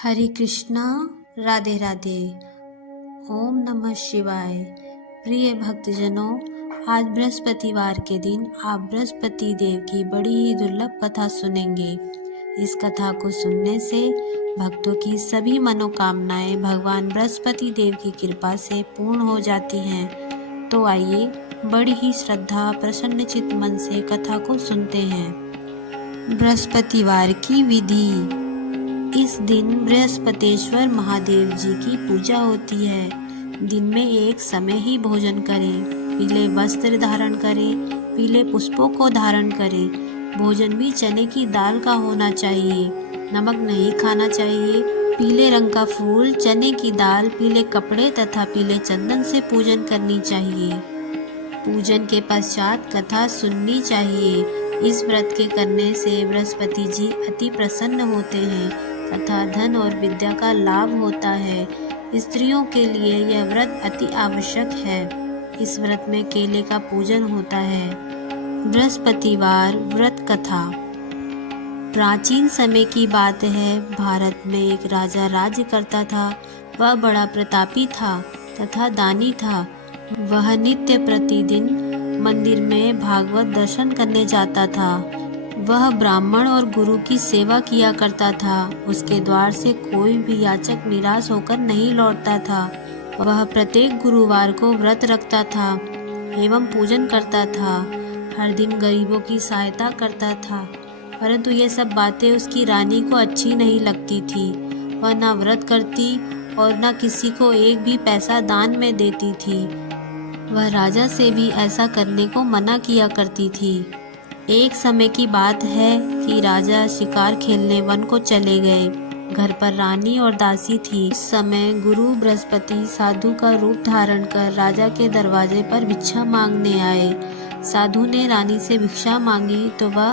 हरे कृष्णा। राधे राधे। ओम नमः शिवाय। प्रिय भक्तजनों, आज बृहस्पतिवार के दिन आप बृहस्पति देव की बड़ी ही दुर्लभ कथा सुनेंगे। इस कथा को सुनने से भक्तों की सभी मनोकामनाएं भगवान बृहस्पति देव की कृपा से पूर्ण हो जाती हैं। तो आइए बड़ी ही श्रद्धा प्रसन्नचित्त मन से कथा को सुनते हैं। बृहस्पतिवार की विधि। इस दिन बृहस्पतेश्वर महादेव जी की पूजा होती है। दिन में एक समय ही भोजन करें, पीले वस्त्र धारण करें, पीले पुष्पों को धारण करें। भोजन भी चने की दाल का होना चाहिए, नमक नहीं खाना चाहिए। पीले रंग का फूल, चने की दाल, पीले कपड़े तथा पीले चंदन से पूजन करनी चाहिए। पूजन के पश्चात कथा सुननी चाहिए। इस व्रत के करने से बृहस्पति जी अति प्रसन्न होते हैं तथा धन और विद्या का लाभ होता है। स्त्रियों के लिए यह व्रत अति आवश्यक है। इस व्रत में केले का पूजन होता है। बृहस्पतिवार व्रत कथा। प्राचीन समय की बात है। भारत में एक राजा राज्य करता था। वह बड़ा प्रतापी था तथा दानी था। वह नित्य प्रतिदिन मंदिर में भागवत दर्शन करने जाता था। वह ब्राह्मण और गुरु की सेवा किया करता था। उसके द्वार से कोई भी याचक निराश होकर नहीं लौटता था। वह प्रत्येक गुरुवार को व्रत रखता था एवं पूजन करता था। हर दिन गरीबों की सहायता करता था, परंतु ये सब बातें उसकी रानी को अच्छी नहीं लगती थी। वह न व्रत करती और न किसी को एक भी पैसा दान में देती थी। वह राजा से भी ऐसा करने को मना किया करती थी। एक समय की बात है कि राजा शिकार खेलने वन को चले गए। घर पर रानी और दासी थी। इस समय गुरु बृहस्पति साधु का रूप धारण कर राजा के दरवाजे पर भिक्षा मांगने आए। साधु ने रानी से भिक्षा मांगी तो वह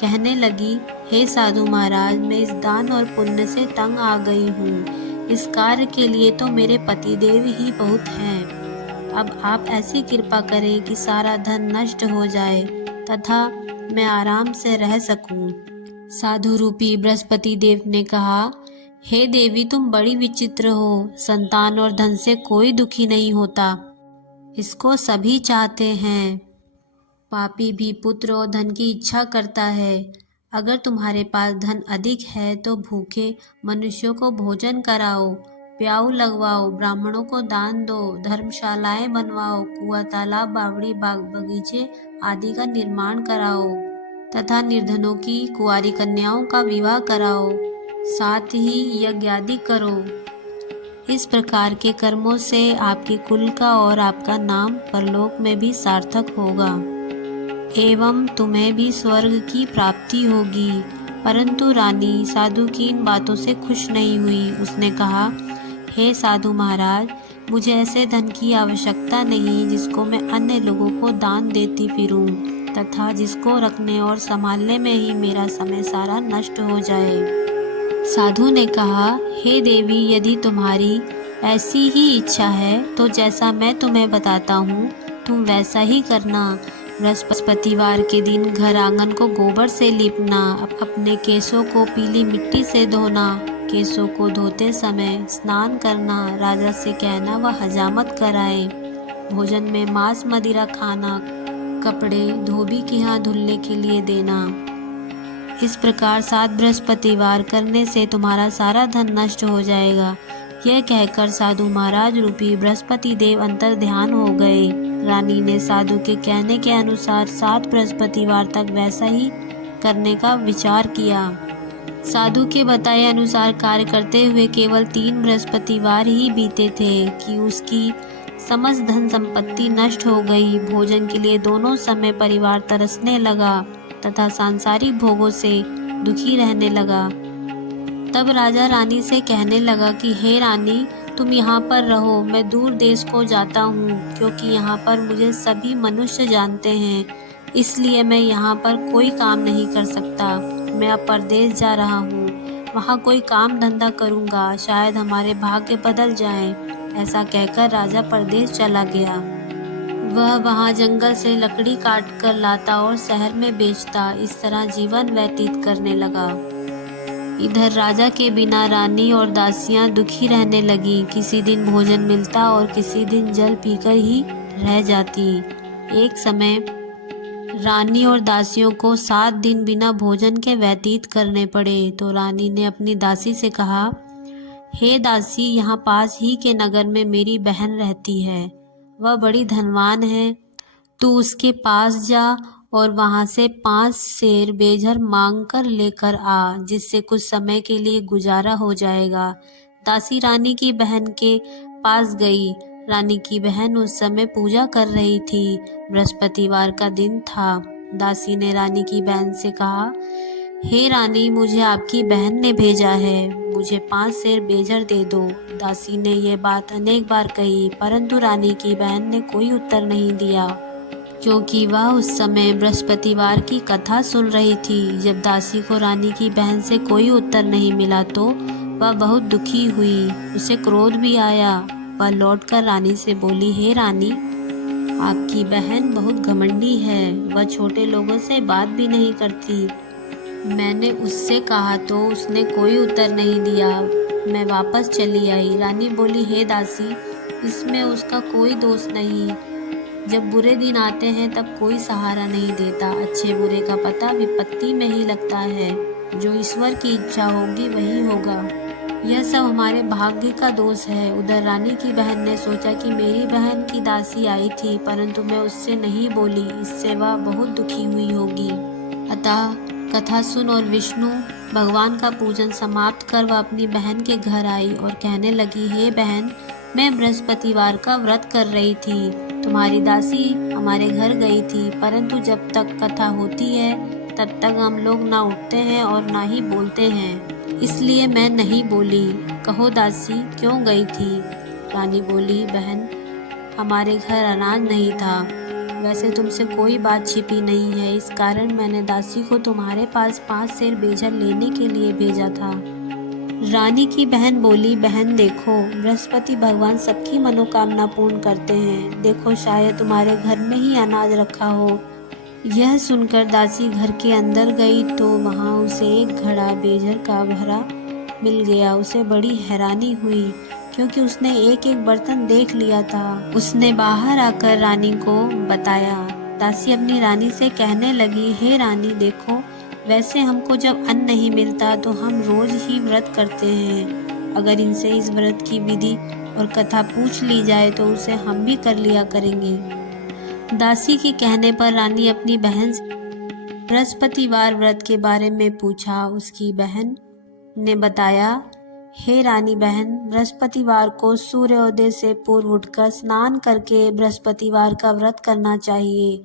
कहने लगी, हे साधु महाराज, मैं इस दान और पुण्य से तंग आ गई हूँ। इस कार्य के लिए तो मेरे पतिदेव ही बहुत हैं। अब आप ऐसी कृपा करें कि सारा धन नष्ट हो जाए तथा मैं आराम से रह सकूं। साधु रूपी बृहस्पति देव ने कहा, हे देवी, तुम बड़ी विचित्र हो। संतान और धन से कोई दुखी नहीं होता, इसको सभी चाहते हैं। पापी भी पुत्र और धन की इच्छा करता है। अगर तुम्हारे पास धन अधिक है तो भूखे मनुष्यों को भोजन कराओ, प्याऊ लगवाओ, ब्राह्मणों को दान दो, धर्मशालाएं बनवाओ, कुआं, तालाब, बावड़ी, बाग बगीचे आदि का निर्माण कराओ तथा निर्धनों की कुंवारी कन्याओं का विवाह कराओ, साथ ही यज्ञ आदि करो। इस प्रकार के कर्मों से आपके कुल का और आपका नाम परलोक में भी सार्थक होगा एवं तुम्हें भी स्वर्ग की प्राप्ति होगी। परंतु रानी साधु की इन बातों से खुश नहीं हुई। उसने कहा, हे साधु महाराज, मुझे ऐसे धन की आवश्यकता नहीं जिसको मैं अन्य लोगों को दान देती फिरूं तथा जिसको रखने और संभालने में ही मेरा समय सारा नष्ट हो जाए। साधु ने कहा, हे देवी, यदि तुम्हारी ऐसी ही इच्छा है तो जैसा मैं तुम्हें बताता हूँ तुम वैसा ही करना। बृहस्पतिवार के दिन घर आंगन को गोबर से लीपना, अपने केसों को पीली मिट्टी से धोना, केसों को धोते समय स्नान करना, राजा से कहना वह हजामत कराए, भोजन में मांस मदिरा खाना, कपड़े धोबी के यहाँ धुलने के लिए देना। इस प्रकार 7 बृहस्पतिवार करने से तुम्हारा सारा धन नष्ट हो जाएगा। यह कहकर साधु महाराज रूपी बृहस्पति देव अंतर ध्यान हो गए। रानी ने साधु के कहने के अनुसार 7 बृहस्पतिवार तक वैसा ही करने का विचार किया। साधु के बताए अनुसार कार्य करते हुए केवल 3 बृहस्पतिवार ही बीते थे कि उसकी समस्त धन संपत्ति नष्ट हो गई। भोजन के लिए दोनों समय परिवार तरसने लगा तथा सांसारिक भोगों से दुखी रहने लगा। तब राजा रानी से कहने लगा कि हे रानी, तुम यहाँ पर रहो, मैं दूर देश को जाता हूँ, क्योंकि यहाँ पर मुझे सभी मनुष्य जानते हैं, इसलिए मैं यहाँ पर कोई काम नहीं कर सकता। मैं अब परदेश जा रहा हूँ, वहाँ कोई काम धंधा करूँगा, शायद हमारे भाग्य बदल जाएं। ऐसा कहकर राजा परदेश चला गया। वह वहाँ जंगल से लकड़ी काट कर लाता और शहर में बेचता। इस तरह जीवन व्यतीत करने लगा। इधर राजा के बिना रानी और दासियां दुखी रहने लगी। किसी दिन भोजन मिलता और किसी दिन जल पीकर ही रह जाती। एक समय रानी और दासियों को 7 दिन बिना भोजन के व्यतीत करने पड़े। तो रानी ने अपनी दासी से कहा, हे दासी, यहाँ पास ही के नगर में मेरी बहन रहती है। वह बड़ी धनवान है। तू उसके पास जा और वहाँ से 5 सेर बेझर मांग कर लेकर आ, जिससे कुछ समय के लिए गुजारा हो जाएगा। दासी रानी की बहन के पास गई। रानी की बहन उस समय पूजा कर रही थी। बृहस्पतिवार का दिन था। दासी ने रानी की बहन से कहा, हे रानी, मुझे आपकी बहन ने भेजा है, मुझे 5 सेर बेझर दे दो। दासी ने यह बात अनेक बार कही, परंतु रानी की बहन ने कोई उत्तर नहीं दिया, क्योंकि वह उस समय बृहस्पतिवार की कथा सुन रही थी। जब दासी को रानी की बहन से कोई उत्तर नहीं मिला तो वह बहुत दुखी हुई। उसे क्रोध भी आया। वह लौटकर रानी से बोली, हे रानी, आपकी बहन बहुत घमंडी है। वह छोटे लोगों से बात भी नहीं करती। मैंने उससे कहा तो उसने कोई उत्तर नहीं दिया। मैं वापस चली आई। रानी बोली, हे दासी, इसमें उसका कोई दोष नहीं। जब बुरे दिन आते हैं तब कोई सहारा नहीं देता। अच्छे बुरे का पता विपत्ति में ही लगता है। जो ईश्वर की इच्छा होगी वही होगा। यह सब हमारे भाग्य का दोष है। उधर रानी की बहन ने सोचा कि मेरी बहन की दासी आई थी, परंतु मैं उससे नहीं बोली, इससे वह बहुत दुखी हुई होगी। अतः कथा सुन और विष्णु भगवान का पूजन समाप्त कर वह अपनी बहन के घर आई और कहने लगी, हे बहन, मैं बृहस्पतिवार का व्रत कर रही थी। तुम्हारी दासी हमारे घर गई थी, परंतु जब तक कथा होती है तब तक हम लोग ना उठते हैं और ना ही बोलते हैं, इसलिए मैं नहीं बोली। कहो दासी, क्यों गई थी? रानी बोली, बहन, हमारे घर अनाज नहीं था। वैसे तुमसे कोई बात छिपी नहीं है, इस कारण मैंने दासी को तुम्हारे पास 5 सेर बेझर लेने के लिए भेजा था। रानी की बहन बोली, बहन देखो, बृहस्पति भगवान सबकी मनोकामना पूर्ण करते हैं। देखो, शायद तुम्हारे घर में ही अनाज रखा हो। यह सुनकर दासी घर के अंदर गई तो वहाँ उसे एक घड़ा बेझर का भरा मिल गया। उसे बड़ी हैरानी हुई, क्योंकि उसने एक एक बर्तन देख लिया था। उसने बाहर आकर रानी को बताया। दासी अपनी रानी से कहने लगी, हे रानी, देखो, वैसे हमको जब अन्न नहीं मिलता तो हम रोज ही व्रत करते हैं। अगर इनसे इस व्रत की विधि और कथा पूछ ली जाए तो उसे हम भी कर लिया करेंगे। दासी के कहने पर रानी अपनी बहन से बृहस्पतिवार व्रत के बारे में पूछा। उसकी बहन ने बताया, हे रानी बहन, बृहस्पतिवार को सूर्योदय से पूर्व उठकर स्नान करके बृहस्पतिवार का व्रत करना चाहिए,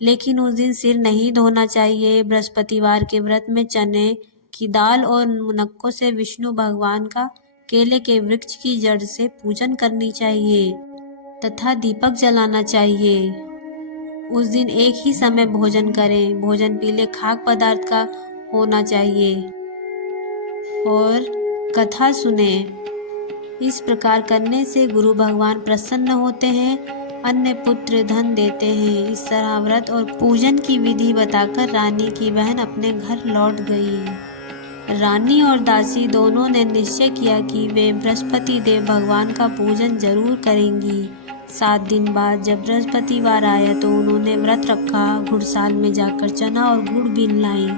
लेकिन उस दिन सिर नहीं धोना चाहिए। बृहस्पतिवार के व्रत में चने की दाल और मुनक्कों से विष्णु भगवान का केले के वृक्ष की जड़ से पूजन करनी चाहिए तथा दीपक जलाना चाहिए। उस दिन एक ही समय भोजन करें। भोजन पीले खाद्य पदार्थ का होना चाहिए और कथा सुने। इस प्रकार करने से गुरु भगवान प्रसन्न होते हैं, अन्य पुत्र धन देते हैं। इस तरह व्रत और पूजन की विधि बताकर रानी की बहन अपने घर लौट गई। रानी और दासी दोनों ने निश्चय किया कि वे बृहस्पति देव भगवान का पूजन जरूर करेंगी। 7 दिन बाद जब बृहस्पतिवार आया तो उन्होंने व्रत रखा। घुड़साल में जाकर चना और गुड़ बीन लाई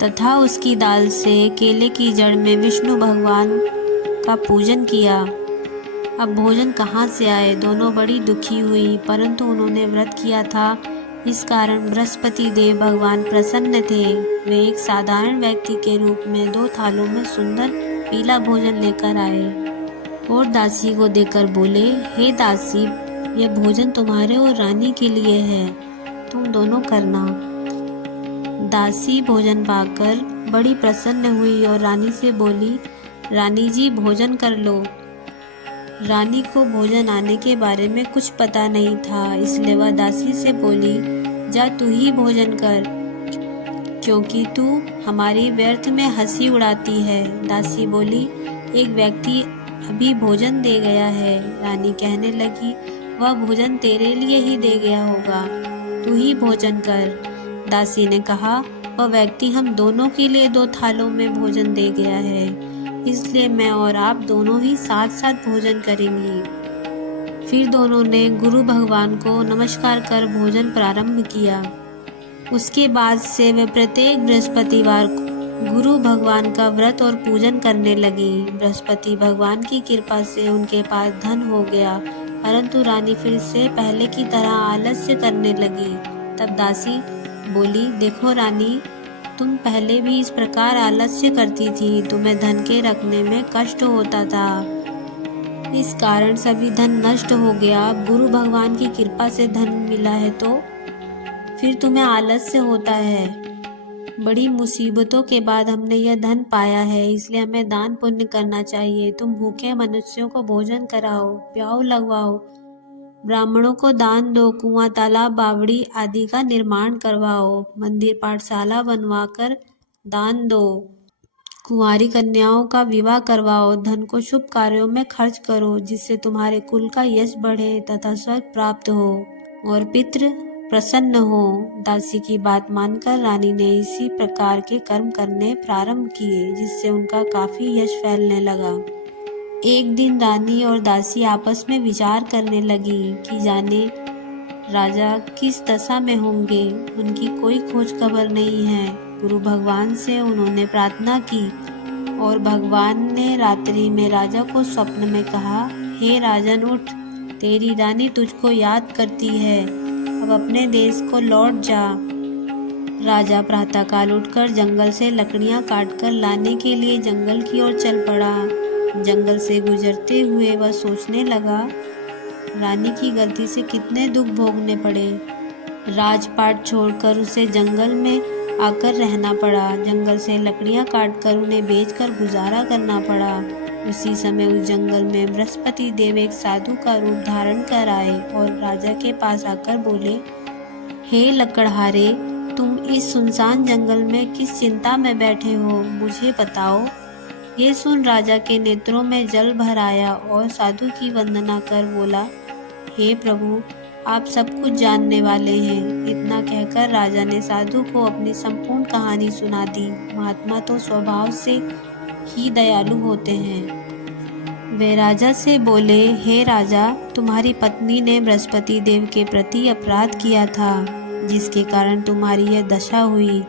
तथा उसकी दाल से केले की जड़ में विष्णु भगवान का पूजन किया। अब भोजन कहाँ से आए? दोनों बड़ी दुखी हुई, परंतु उन्होंने व्रत किया था, इस कारण बृहस्पति देव भगवान प्रसन्न थे। वे एक साधारण व्यक्ति के रूप में 2 थालों में सुंदर पीला भोजन लेकर आए और दासी को देकर बोले, हे दासी, यह भोजन तुम्हारे और रानी के लिए है, तुम दोनों करना। दासी भोजन पाकर बड़ी प्रसन्न हुई और रानी से बोली, रानी जी, भोजन कर लो। रानी को भोजन आने के बारे में कुछ पता नहीं था, इसलिए वह दासी से बोली, जा तू ही भोजन कर, क्योंकि तू हमारी व्यर्थ में हंसी उड़ाती है। दासी बोली, एक व्यक्ति अभी भोजन दे गया है। रानी कहने लगी, वह भोजन तेरे लिए ही दे गया होगा, तू ही भोजन कर। दासी ने कहा, वह व्यक्ति हम दोनों के लिए 2 थालों में भोजन दे गया है, इसलिए मैं और आप दोनों ही साथ साथ भोजन करेंगे। फिर दोनों ने गुरु भगवान को नमस्कार कर भोजन प्रारंभ किया। उसके बाद से वे प्रत्येक बृहस्पतिवार को गुरु भगवान का व्रत और पूजन करने लगी। बृहस्पति भगवान की कृपा से उनके पास धन हो गया, परंतु रानी फिर से पहले की तरह आलस्य करने लगी। तब दासी बोली, देखो रानी, तुम पहले भी इस प्रकार आलस्य करती थी, तुम्हें धन के रखने में कष्ट होता था, इस कारण सभी धन नष्ट हो गया। अब गुरु भगवान की कृपा से धन मिला है तो फिर तुम्हें आलस्य होता है। बड़ी मुसीबतों के बाद हमने यह धन पाया है, इसलिए हमें दान पुण्य करना चाहिए। तुम भूखे मनुष्यों को भोजन कराओ, प्याऊ लगवाओ, ब्राह्मणों को दान दो, कुआं, तालाब, बावड़ी आदि का निर्माण करवाओ, मंदिर पाठशाला बनवाकर दान दो, कुंवारी कन्याओं का विवाह करवाओ, धन को शुभ कार्यों में खर्च करो, जिससे तुम्हारे कुल का यश बढ़े तथा स्वर्ग प्राप्त हो और पितृ प्रसन्न हो। दासी की बात मानकर रानी ने इसी प्रकार के कर्म करने प्रारंभ किए, जिससे उनका काफी यश फैलने लगा। एक दिन रानी और दासी आपस में विचार करने लगी कि जाने राजा किस दशा में होंगे, उनकी कोई खोज खबर नहीं है। गुरु भगवान से उन्होंने प्रार्थना की और भगवान ने रात्रि में राजा को स्वप्न में कहा, हे राजन उठ, तेरी रानी तुझको याद करती है, अब अपने देश को लौट जा। राजा प्रातःकाल उठकर जंगल से लकड़ियां काटकर लाने के लिए जंगल की ओर चल पड़ा। जंगल से गुजरते हुए वह सोचने लगा, रानी की गलती से कितने दुख भोगने पड़े। राजपाट छोड़कर उसे जंगल में आकर रहना पड़ा। जंगल से लकड़ियां काटकर उन्हें बेचकर गुजारा करना पड़ा। उसी समय उस जंगल में बृहस्पति देव एक साधु का रूप धारण कर आए और राजा के पास आकर बोले, हे लकड़हारे, तुम इस सुनसान जंगल में किस चिंता में बैठे हो, मुझे बताओ। ये सुन राजा के नेत्रों में जल भर आया और साधु की वंदना कर बोला, हे प्रभु, आप सब कुछ जानने वाले हैं। इतना कहकर राजा ने साधु को अपनी संपूर्ण कहानी सुना दी। महात्मा तो स्वभाव से ही दयालु होते हैं। वे राजा से बोले, हे राजा, तुम्हारी पत्नी ने बृहस्पति देव के प्रति अपराध किया था, जिसके कारण तुम्हारी यह दशा हुई।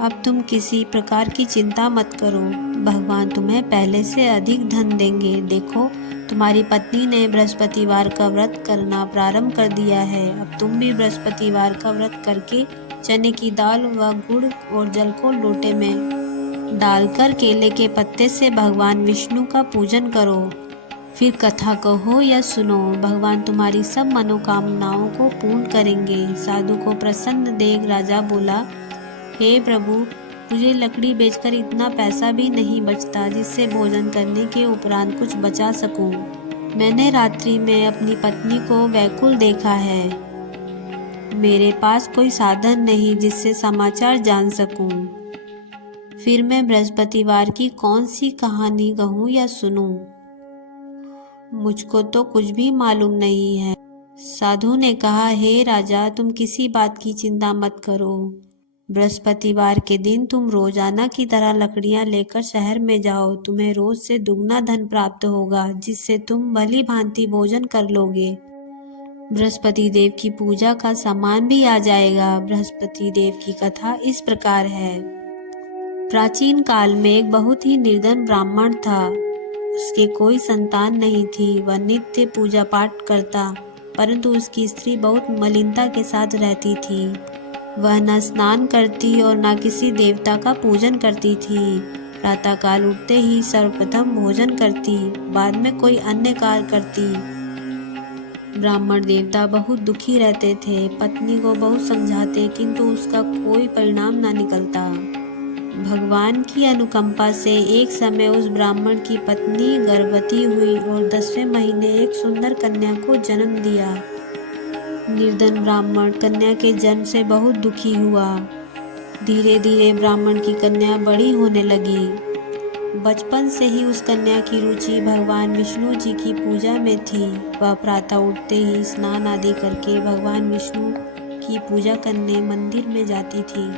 अब तुम किसी प्रकार की चिंता मत करो, भगवान तुम्हें पहले से अधिक धन देंगे। देखो, तुम्हारी पत्नी ने बृहस्पतिवार का व्रत करना प्रारंभ कर दिया है। अब तुम भी बृहस्पतिवार का व्रत करके चने की दाल व गुड़ और जल को लोटे में डालकर केले के पत्ते से भगवान विष्णु का पूजन करो। फिर कथा कहो या सुनो, भगवान तुम्हारी सब मनोकामनाओं को पूर्ण करेंगे। साधु को प्रसन्न देख राजा बोला, हे प्रभु, मुझे लकड़ी बेचकर इतना पैसा भी नहीं बचता जिससे भोजन करने के उपरांत कुछ बचा सकूं। मैंने रात्रि में अपनी पत्नी को व्याकुल देखा है। मेरे पास कोई साधन नहीं जिससे समाचार जान सकूं। फिर मैं बृहस्पतिवार की कौन सी कहानी कहूँ या सुनूं? मुझको तो कुछ भी मालूम नहीं है। साधु ने कहा, हे राजा, तुम किसी बात की चिंता मत करो। बृहस्पतिवार के दिन तुम रोजाना की तरह लकड़ियां लेकर शहर में जाओ। तुम्हें रोज से दुगना धन प्राप्त होगा, जिससे तुम भली भांति भोजन कर लोगे। बृहस्पति देव की पूजा का सामान भी आ जाएगा। बृहस्पति देव की कथा इस प्रकार है। प्राचीन काल में एक बहुत ही निर्धन ब्राह्मण था। उसके कोई संतान नहीं थी। वह नित्य पूजा पाठ करता, परंतु उसकी स्त्री बहुत मलिनता के साथ रहती थी। वह न स्नान करती और न किसी देवता का पूजन करती थी। प्रातःकाल उठते ही सर्वप्रथम भोजन करती, बाद में कोई अन्य कार्य करती। ब्राह्मण देवता बहुत दुखी रहते थे। पत्नी को बहुत समझाते, किंतु उसका कोई परिणाम न निकलता। भगवान की अनुकंपा से एक समय उस ब्राह्मण की पत्नी गर्भवती हुई और 10वें महीने एक सुंदर कन्या को जन्म दिया। निर्धन ब्राह्मण कन्या के जन्म से बहुत दुखी हुआ। धीरे धीरे ब्राह्मण की कन्या बड़ी होने लगी। बचपन से ही उस कन्या की रुचि भगवान विष्णु जी की पूजा में थी। वह प्रातः उठते ही स्नान आदि करके भगवान विष्णु की पूजा करने मंदिर में जाती थी।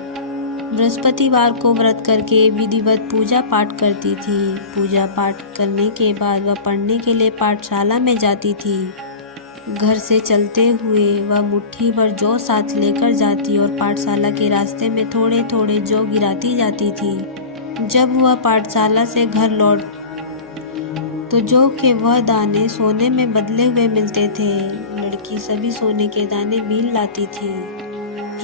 बृहस्पतिवार को व्रत करके विधिवत पूजा पाठ करती थी। पूजा पाठ करने के बाद वह पढ़ने के लिए पाठशाला में जाती थी। घर से चलते हुए वह मुट्ठी भर जौ साथ लेकर जाती और पाठशाला के रास्ते में थोड़े थोड़े जौ गिराती जाती थी। जब वह पाठशाला से घर लौट तो जौ के वह दाने सोने में बदले हुए मिलते थे। लड़की सभी सोने के दाने बीन लाती थी।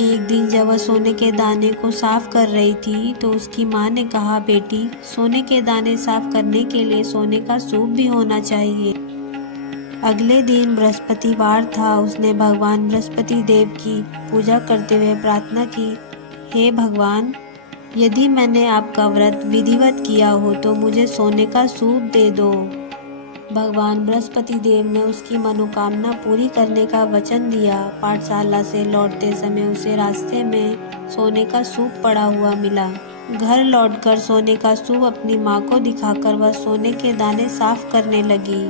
एक दिन जब वह सोने के दाने को साफ कर रही थी तो उसकी माँ ने कहा, बेटी, सोने के दाने साफ करने के लिए सोने का सूप भी होना चाहिए। अगले दिन बृहस्पतिवार था। उसने भगवान बृहस्पति देव की पूजा करते हुए प्रार्थना की, हे भगवान, यदि मैंने आपका व्रत विधिवत किया हो तो मुझे सोने का सूप दे दो। भगवान बृहस्पति देव ने उसकी मनोकामना पूरी करने का वचन दिया। पाठशाला से लौटते समय उसे रास्ते में सोने का सूप पड़ा हुआ मिला। घर लौटकर सोने का सूप अपनी माँ को दिखाकर वह सोने के दाने साफ करने लगी।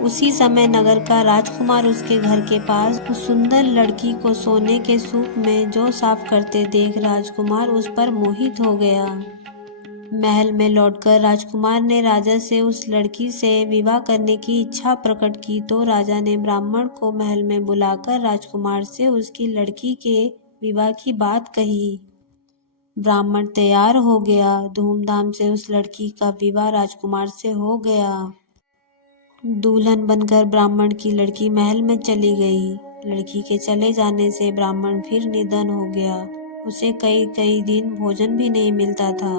उसी समय नगर का राजकुमार उसके घर के पास उस सुंदर लड़की को सोने के सूप में जौ साफ करते देख राजकुमार उस पर मोहित हो गया। महल में लौटकर राजकुमार ने राजा से उस लड़की से विवाह करने की इच्छा प्रकट की तो राजा ने ब्राह्मण को महल में बुलाकर राजकुमार से उसकी लड़की के विवाह की बात कही। ब्राह्मण तैयार हो गया। धूमधाम से उस लड़की का विवाह राजकुमार से हो गया। दुल्हन बनकर ब्राह्मण की लड़की महल में चली गई। लड़की के चले जाने से ब्राह्मण फिर निधन हो गया। उसे कई कई दिन भोजन भी नहीं मिलता था।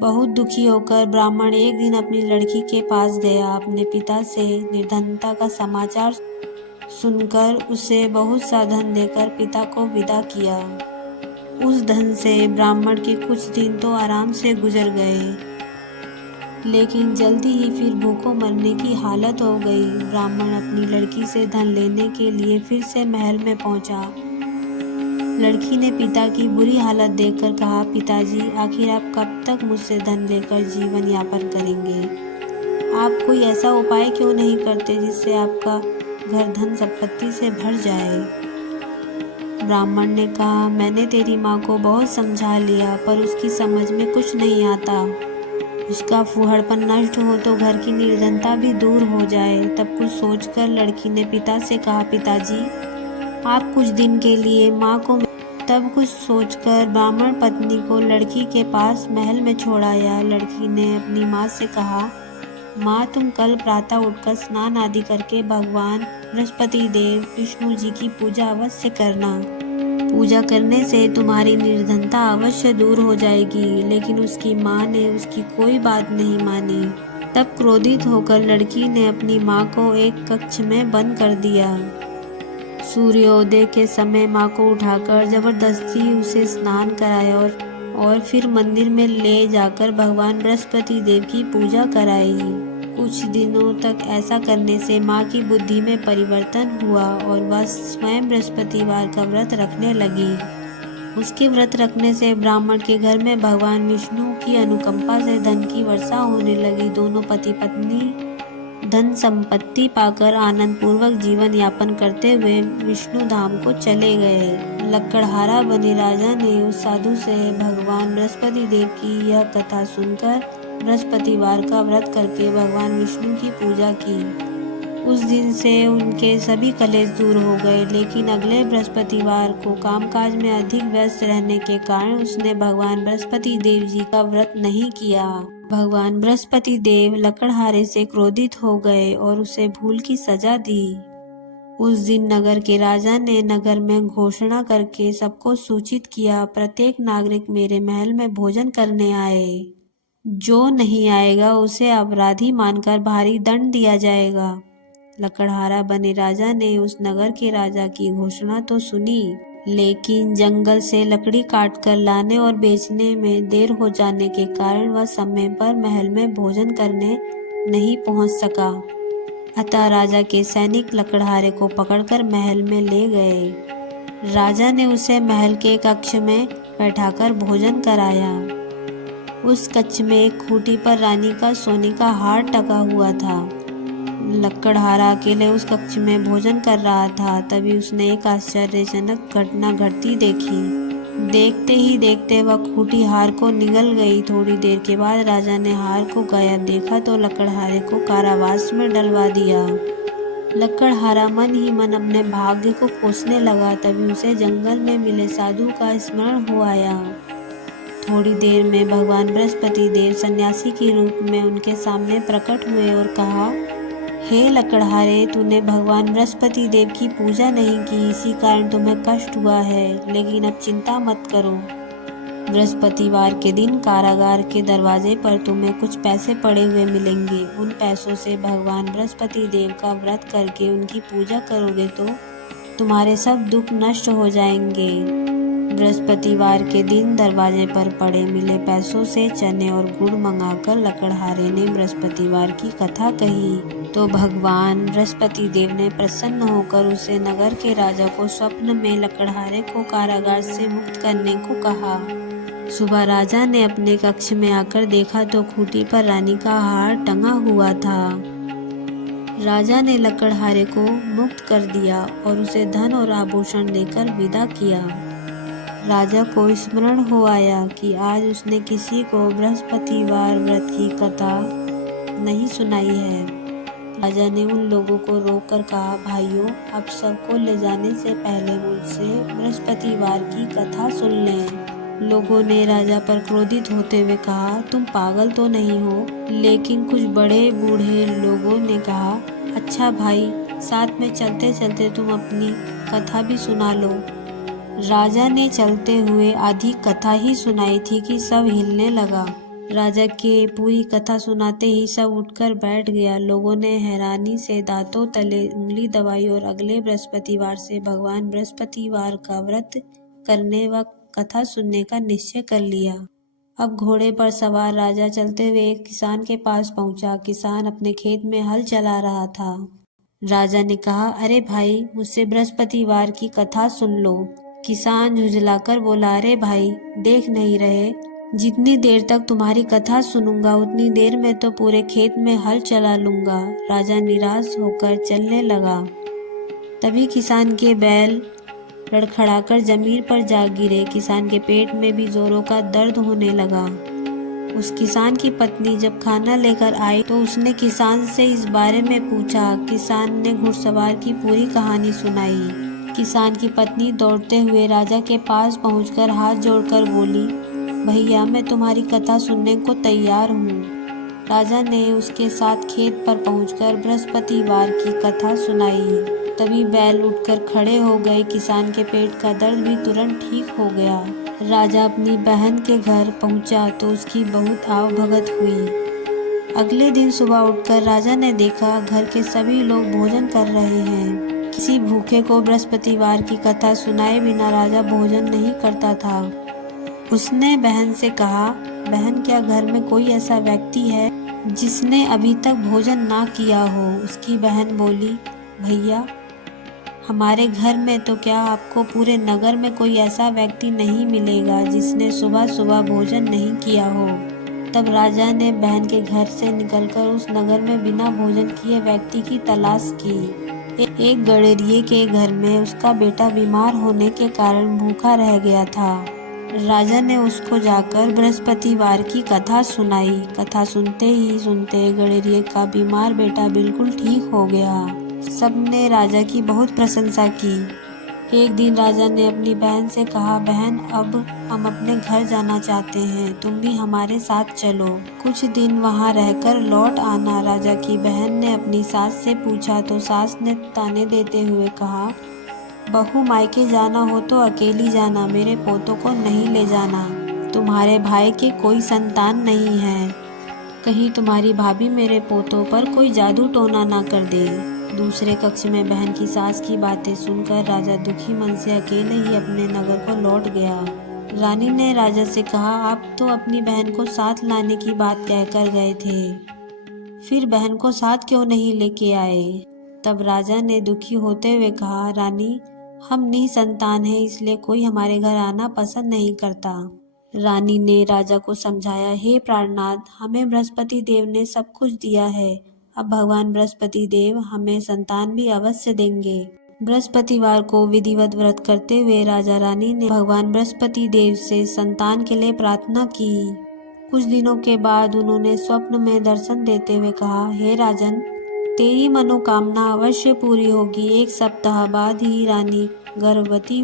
बहुत दुखी होकर ब्राह्मण एक दिन अपनी लड़की के पास गया। अपने पिता से निर्धनता का समाचार सुनकर उसे बहुत सा धन देकर पिता को विदा किया। उस धन से ब्राह्मण के कुछ दिन तो आराम से गुजर गए, लेकिन जल्दी ही फिर भूखों मरने की हालत हो गई। ब्राह्मण अपनी लड़की से धन लेने के लिए फिर से महल में पहुंचा। लड़की ने पिता की बुरी हालत देखकर कहा, पिताजी, आखिर आप कब तक मुझसे धन लेकर जीवन यापन करेंगे? आप कोई ऐसा उपाय क्यों नहीं करते जिससे आपका घर धन संपत्ति से भर जाए? ब्राह्मण ने कहा, मैंने तेरी माँ को बहुत समझा लिया पर उसकी समझ में कुछ नहीं आता। उसका फूहड़पन नष्ट हो तो घर की निर्धनता भी दूर हो जाए। तब कुछ सोचकर लड़की ने पिता से कहा, पिताजी, आप कुछ दिन के लिए माँ को। तब कुछ सोचकर ब्राह्मण पत्नी को लड़की के पास महल में छोड़ आया। लड़की ने अपनी माँ से कहा, माँ, तुम कल प्रातः उठकर स्नान आदि करके भगवान बृहस्पति देव विष्णु जी की पूजा अवश्य करना। पूजा करने से तुम्हारी निर्धनता अवश्य दूर हो जाएगी। लेकिन उसकी माँ ने उसकी कोई बात नहीं मानी। तब क्रोधित होकर लड़की ने अपनी माँ को एक कक्ष में बंद कर दिया। सूर्योदय के समय माँ को उठाकर जबरदस्ती उसे स्नान कराया और फिर मंदिर में ले जाकर भगवान बृहस्पति देव की पूजा कराई। कुछ दिनों तक ऐसा करने से माँ की बुद्धि में परिवर्तन हुआ और वह स्वयं बृहस्पतिवार का व्रत रखने लगी। उसके व्रत रखने से ब्राह्मण के घर में भगवान विष्णु की अनुकंपा से धन की वर्षा होने लगी। दोनों पति पत्नी धन संपत्ति पाकर आनंद पूर्वक जीवन यापन करते हुए विष्णु धाम को चले गए। लकड़हारा बने राजा ने उस साधु से भगवान बृहस्पति देव की यह कथा सुनकर बृहस्पतिवार का व्रत करके भगवान विष्णु की पूजा की। उस दिन से उनके सभी कलेश दूर हो गए। लेकिन अगले बृहस्पतिवार को कामकाज में अधिक व्यस्त रहने के कारण उसने भगवान बृहस्पति देव जी का व्रत नहीं किया। भगवान बृहस्पति देव लकड़हारे से क्रोधित हो गए और उसे भूल की सजा दी। उस दिन नगर के राजा ने नगर में घोषणा करके सबको सूचित किया, प्रत्येक नागरिक मेरे महल में भोजन करने आए। जो नहीं आएगा उसे अपराधी मानकर भारी दंड दिया जाएगा। लकड़हारा बने राजा ने उस नगर के राजा की घोषणा तो सुनी, लेकिन जंगल से लकड़ी काटकर लाने और बेचने में देर हो जाने के कारण वह समय पर महल में भोजन करने नहीं पहुंच सका। अतः राजा के सैनिक लकड़हारे को पकड़कर महल में ले गए। राजा ने उसे महल के कक्ष में बैठाकर भोजन कराया। उस कक्ष में एक खूंटी पर रानी का सोने का हार टका हुआ था। लकड़हारा अकेले उस कक्ष में भोजन कर रहा था। तभी उसने एक आश्चर्यजनक घटना घटती देखी। देखते ही देखते वह खूंटी हार को निगल गई। थोड़ी देर के बाद राजा ने हार को गायब देखा तो लकड़हारे को कारावास में डलवा दिया। लकड़हारा मन ही मन अपने भाग्य को कोसने लगा। तभी उसे जंगल में मिले साधु का स्मरण हो आया। थोड़ी देर में भगवान बृहस्पति देव सन्यासी के रूप में उनके सामने प्रकट हुए और कहा, हे लकड़हारे, तूने भगवान बृहस्पति देव की पूजा नहीं की, इसी कारण तुम्हें कष्ट हुआ है। लेकिन अब चिंता मत करो। बृहस्पतिवार के दिन कारागार के दरवाजे पर तुम्हें कुछ पैसे पड़े हुए मिलेंगे। उन पैसों से भगवान बृहस्पति देव का व्रत करके उनकी पूजा करोगे तो तुम्हारे सब दुख नष्ट हो जाएंगे। बृहस्पतिवार के दिन दरवाजे पर पड़े मिले पैसों से चने और गुड़ मंगाकर लकड़हारे ने बृहस्पतिवार की कथा कही तो भगवान बृहस्पति देव ने प्रसन्न होकर उसे नगर के राजा को स्वप्न में लकड़हारे को कारागार से मुक्त करने को कहा। सुबह राजा ने अपने कक्ष में आकर देखा तो खूंटी पर रानी का हार टंगा हुआ था। राजा ने लकड़हारे को मुक्त कर दिया और उसे धन और आभूषण देकर विदा किया। राजा को स्मरण हो आया कि आज उसने किसी को बृहस्पतिवार व्रत की कथा नहीं सुनाई है। राजा ने उन लोगों को रोककर कहा, भाइयों, अब सबको ले जाने से पहले मुझसे बृहस्पतिवार की कथा सुन लें। लोगों ने राजा पर क्रोधित होते हुए कहा, तुम पागल तो नहीं हो? लेकिन कुछ बड़े बूढ़े लोगों ने कहा, अच्छा भाई, साथ में चलते चलते तुम अपनी कथा भी सुना लो। राजा ने चलते हुए आधी कथा ही सुनाई थी कि सब हिलने लगा। राजा के पूरी कथा सुनाते ही सब उठकर बैठ गया। लोगों ने हैरानी से दांतों तले उंगली दबाई और अगले बृहस्पतिवार से भगवान बृहस्पतिवार का व्रत करने व कथा सुनने का निश्चय कर लिया। अब घोड़े पर सवार राजा चलते हुए एक किसान के पास पहुंचा। किसान अपने खेत में हल चला रहा था। राजा ने कहा, अरे भाई, मुझसे बृहस्पतिवार की कथा सुन लो। किसान झुंझलाकर बोला, अरे भाई, देख नहीं रहे, जितनी देर तक तुम्हारी कथा सुनूंगा उतनी देर में तो पूरे खेत में हल चला लूंगा। राजा निराश होकर चलने लगा। तभी किसान के बैल लड़खड़ाकर जमीन पर जा गिरे। किसान के पेट में भी जोरों का दर्द होने लगा। उस किसान की पत्नी जब खाना लेकर आई तो उसने किसान से इस बारे में पूछा। किसान ने घुड़सवार की पूरी कहानी सुनाई। किसान की पत्नी दौड़ते हुए राजा के पास पहुंचकर हाथ जोड़कर बोली, भैया, मैं तुम्हारी कथा सुनने को तैयार हूँ। राजा ने उसके साथ खेत पर पहुंचकर बृहस्पतिवार की कथा सुनाई। तभी बैल उठकर खड़े हो गए। किसान के पेट का दर्द भी तुरंत ठीक हो गया। राजा अपनी बहन के घर पहुंचा तो उसकी बहुत आवभगत हुई। अगले दिन सुबह उठकर राजा ने देखा घर के सभी लोग भोजन कर रहे हैं। किसी भूखे को बृहस्पतिवार की कथा सुनाए बिना राजा भोजन नहीं करता था। उसने बहन से कहा, बहन, क्या घर में कोई ऐसा व्यक्ति है जिसने अभी तक भोजन ना किया हो? उसकी बहन बोली, भैया, हमारे घर में तो क्या आपको पूरे नगर में कोई ऐसा व्यक्ति नहीं मिलेगा जिसने सुबह सुबह भोजन नहीं किया हो। तब राजा ने बहन के घर से निकलकर उस नगर में बिना भोजन किए व्यक्ति की तलाश की। एक गड़ेरिये के घर में उसका बेटा बीमार होने के कारण भूखा रह गया था। राजा ने उसको जाकर बृहस्पतिवार की कथा सुनाई। कथा सुनते ही सुनते गड़ेरिये का बीमार बेटा बिल्कुल ठीक हो गया। सबने राजा की बहुत प्रशंसा की। एक दिन राजा ने अपनी बहन से कहा, बहन, अब हम अपने घर जाना चाहते हैं, तुम भी हमारे साथ चलो, कुछ दिन वहाँ रहकर लौट आना। राजा की बहन ने अपनी सास से पूछा तो सास ने ताने देते हुए कहा, बहू, मायके जाना हो तो अकेली जाना, मेरे पोतों को नहीं ले जाना। तुम्हारे भाई के कोई संतान नहीं है, कहीं तुम्हारी भाभी मेरे पोतों पर कोई जादू टोना ना कर दे। दूसरे कक्ष में बहन की सास की बातें सुनकर राजा दुखी मन से अकेले ही अपने नगर को लौट गया। रानी ने राजा से कहा, आप तो अपनी बहन को साथ लाने की बात कहकर गए थे, फिर बहन को साथ क्यों नहीं लेके आए? तब राजा ने दुखी होते हुए कहा, रानी, हम निसंतान हैं, इसलिए कोई हमारे घर आना पसंद नहीं करता। रानी ने राजा को समझाया, हे प्राणनाथ, हमें बृहस्पति देव ने सब कुछ दिया है, अब भगवान बृहस्पति देव हमें संतान भी अवश्य देंगे। बृहस्पतिवार को विधिवत व्रत करते हुए राजा रानी ने भगवान बृहस्पति देव से संतान के लिए प्रार्थना की। कुछ दिनों के बाद उन्होंने स्वप्न में दर्शन देते हुए कहा, हे राजन, तेरी मनोकामना अवश्य पूरी होगी। एक सप्ताह बाद ही रानी गर्भवती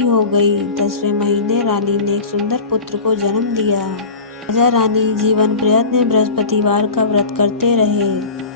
हो गई। 10वें महीने रानी ने एक सुंदर पुत्र को जन्म दिया। राजा रानी जीवन प्रयत्न बृहस्पतिवार का व्रत करते रहे।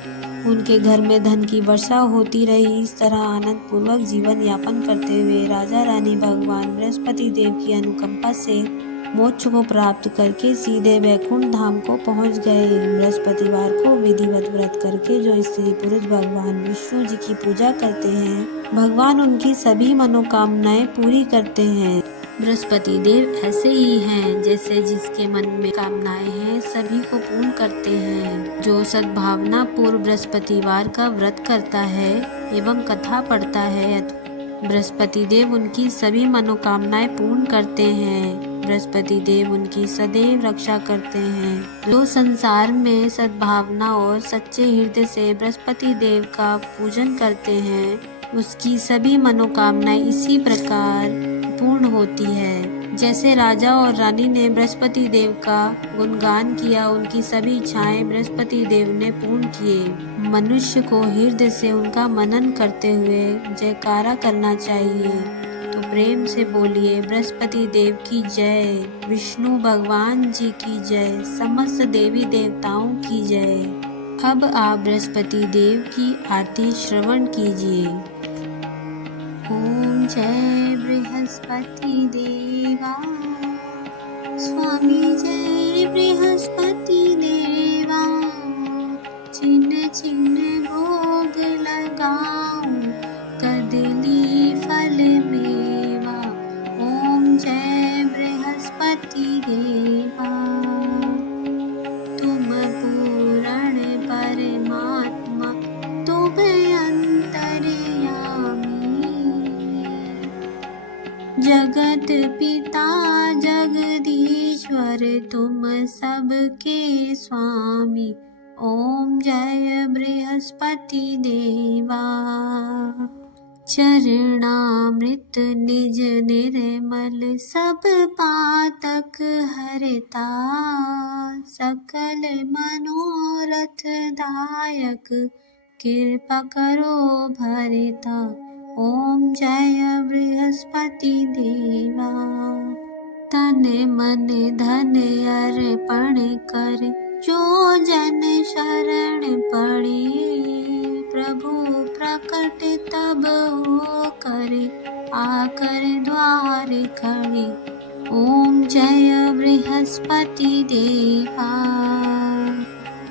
उनके घर में धन की वर्षा होती रही। इस तरह आनंद पूर्वक जीवन यापन करते हुए राजा रानी भगवान बृहस्पति देव की अनुकंपा से मोक्ष को प्राप्त करके सीधे वैकुंठ धाम को पहुंच गए। बृहस्पतिवार को विधिवत व्रत करके जो स्त्री पुरुष भगवान विष्णु जी की पूजा करते हैं, भगवान उनकी सभी मनोकामनाएं पूरी करते हैं। बृहस्पति देव ऐसे ही हैं, जैसे जिसके मन में कामनाएं हैं सभी को पूर्ण करते हैं। जो सद्भावना पूर्व बृहस्पतिवार का व्रत करता है एवं कथा पढ़ता है, बृहस्पति देव उनकी सभी मनोकामनाएं पूर्ण करते हैं। बृहस्पति देव उनकी सदैव रक्षा करते हैं। जो संसार में सद्भावना और सच्चे हृदय से बृहस्पति देव का पूजन करते हैं, उसकी सभी मनोकामनाएं इसी प्रकार पूर्ण होती है। जैसे राजा और रानी ने बृहस्पति देव का गुणगान किया, उनकी सभी इच्छाएं बृहस्पति देव ने पूर्ण किए। मनुष्य को हृदय से उनका मनन करते हुए जयकारा करना चाहिए। तो प्रेम से बोलिए, बृहस्पति देव की जय, विष्णु भगवान जी की जय, समस्त देवी देवताओं की जय। अब आप बृहस्पति देव की आरती श्रवण कीजिए। ओम जय बृहस्पति देवा, स्वामी जय बृहस्पति देवा। चिन्ह चिन्ह भोग लगाऊं, कदली फल मेवा। ओम जय बृहस्पति देवा। तुम पूर्ण परमात्मा, तुम जगत पिता जगदीश्वर, तुम सबके स्वामी। ओम जय बृहस्पति देवा। चरणामृत निज निर्मल, सब पातक हरता। सकल मनोरथ दायक, कृपा करो भरता। ओम जय बृहस्पति देवा। तन मन धन अर्पण कर, जो जन शरण पड़े। प्रभु प्रकट तब हो कर, आकर द्वार खड़े। ओम जय बृहस्पति देवा।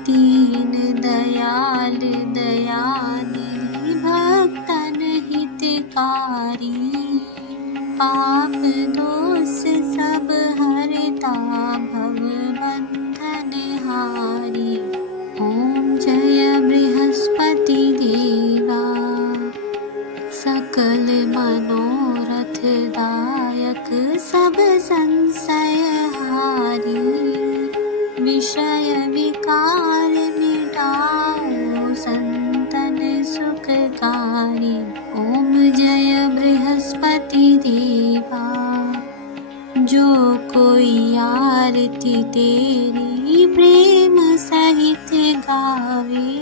दीन दयाल दयानिधि, भक्तन हितकारी। पाप दोष सब हरता, भव बंधन हारी। ओम जय बृहस्पति देवा। सकल मनोरथ दायक, सब संशय हारी। विषय विकार मिटाओ, संतन सुखकारी। ओम जय बृहस्पति देवा। जो कोई आरती तेरी प्रेम सहित गावे,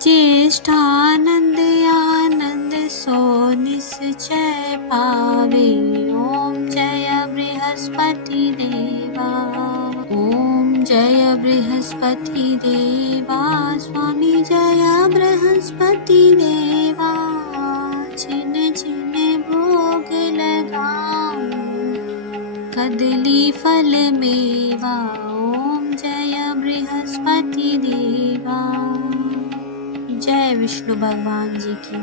चेष्टानंद आनंद सो निश्चय पावे। ओम जय बृहस्पति देवा। ओम जय बृहस्पति देवा, स्वामी जय बृहस्पति देवा। छिन छिन भोग लगाऊं, कदली फल मेवा। ओम जय बृहस्पति देवा। जय विष्णु भगवान जी की।